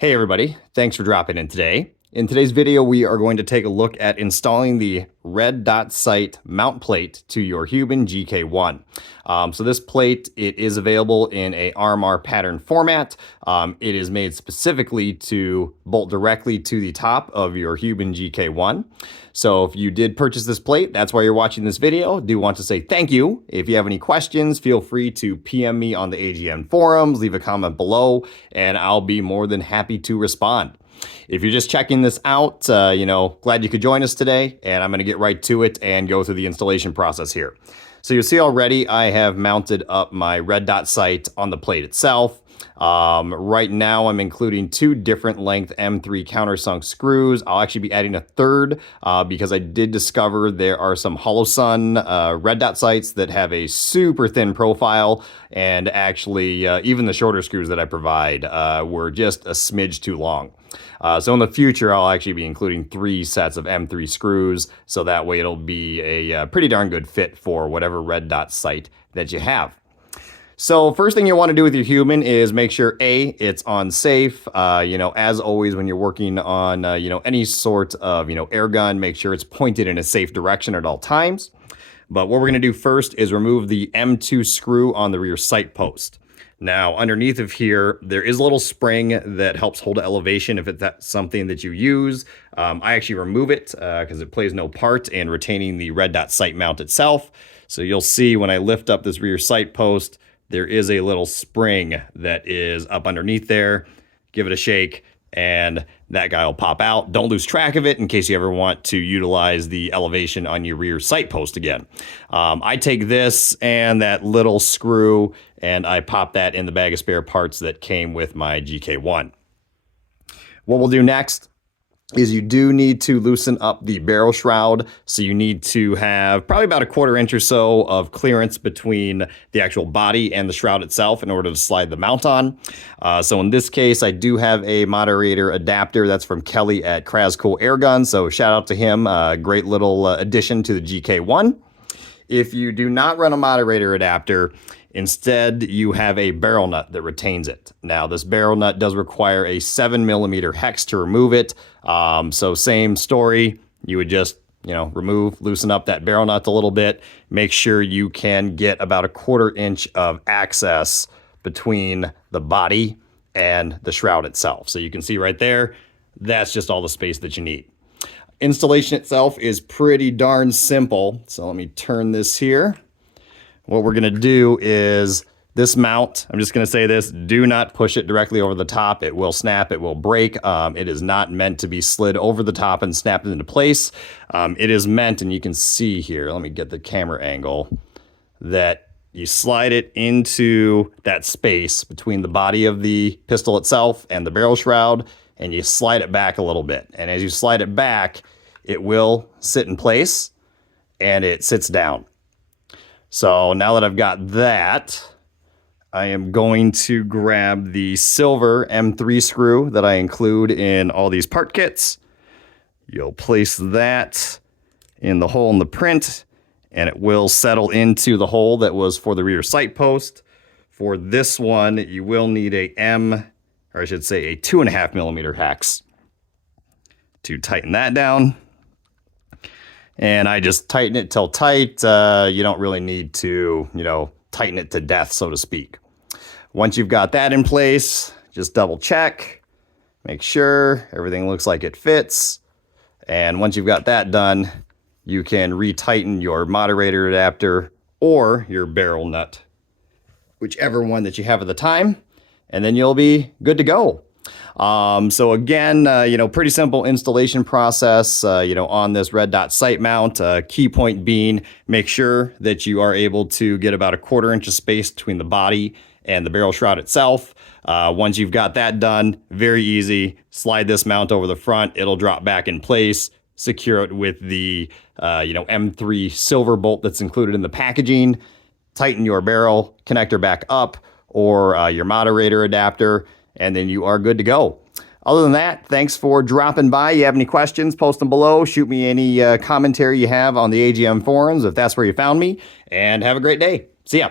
Hey everybody, thanks for dropping in today. In today's video, we are going to take a look at installing the red dot sight mount plate to your Huben GK1. So this plate, it is available in a RMR pattern format. It is made specifically to bolt directly to the top of your Huben GK1. So if you did purchase this plate, that's why you're watching this video. I do want to say thank you. If you have any questions, feel free to PM me on the AGN forums, leave a comment below, and I'll be more than happy to respond. If you're just checking this out, glad you could join us today, and I'm going to get right to it and go through the installation process here. So you'll see already I have mounted up my red dot sight on the plate itself. Right now I'm including two different length M3 countersunk screws. I'll actually be adding a third because I did discover there are some HoloSun red dot sights that have a super thin profile, and actually even the shorter screws that I provide were just a smidge too long. So in the future, I'll actually be including 3 sets of M3 screws, so that way it'll be a pretty darn good fit for whatever red dot sight that you have. So first thing you want to do with your Huben is make sure it's on safe. As always, when you're working on any sort of air gun, make sure it's pointed in a safe direction at all times. But what we're going to do first is remove the M2 screw on the rear sight post. Now, underneath of here, there is a little spring that helps hold elevation if that's something that you use. I actually remove it because it plays no part in retaining the red dot sight mount itself. So you'll see when I lift up this rear sight post, there is a little spring that is up underneath there. Give it a shake, and that guy will pop out. Don't lose track of it in case you ever want to utilize the elevation on your rear sight post again. I take this and that little screw and I pop that in the bag of spare parts that came with my GK1. What we'll do next is you do need to loosen up the barrel shroud. So you need to have probably about a 1/4 inch or so of clearance between the actual body and the shroud itself in order to slide the mount on. So in this case, I do have a moderator adapter. That's from Kelly at Cool Airgun. So shout out to him. Great little addition to the GK1. If you do not run a moderator adapter, instead, you have a barrel nut that retains it. Now, this barrel nut does require a 7mm hex to remove it. So same story. You would just, loosen up that barrel nut a little bit. Make sure you can get about a 1/4 inch of access between the body and the shroud itself. So you can see right there, that's just all the space that you need. Installation itself is pretty darn simple. So let me turn this here. What we're going to do is this mount, I'm just going to say this, do not push it directly over the top. It will snap, it will break. It is not meant to be slid over the top and snapped into place. It is meant, and you can see here, let me get the camera angle, that you slide it into that space between the body of the pistol itself and the barrel shroud, and you slide it back a little bit. And as you slide it back, it will sit in place and it sits down. So now that I've got that, I am going to grab the silver M3 screw that I include in all these part kits. You'll place that in the hole in the print, and it will settle into the hole that was for the rear sight post. For this one, you will need a 2.5mm hex to tighten that down. And I just tighten it till tight. You don't really need to, tighten it to death, so to speak. Once you've got that in place, just double check, make sure everything looks like it fits. And once you've got that done, you can retighten your moderator adapter or your barrel nut, whichever one that you have at the time, and then you'll be good to go. So again, pretty simple installation process, on this red dot sight mount. Key point being, make sure that you are able to get about a 1/4 inch of space between the body and the barrel shroud itself. Once you've got that done, very easy, slide this mount over the front. It'll drop back in place, secure it with the, M3 silver bolt that's included in the packaging, tighten your barrel connector back up or your moderator adapter, and then you are good to go. Other than that, thanks for dropping by. You have any questions, post them below. Shoot me any commentary you have on the AGM forums if that's where you found me. And have a great day. See ya.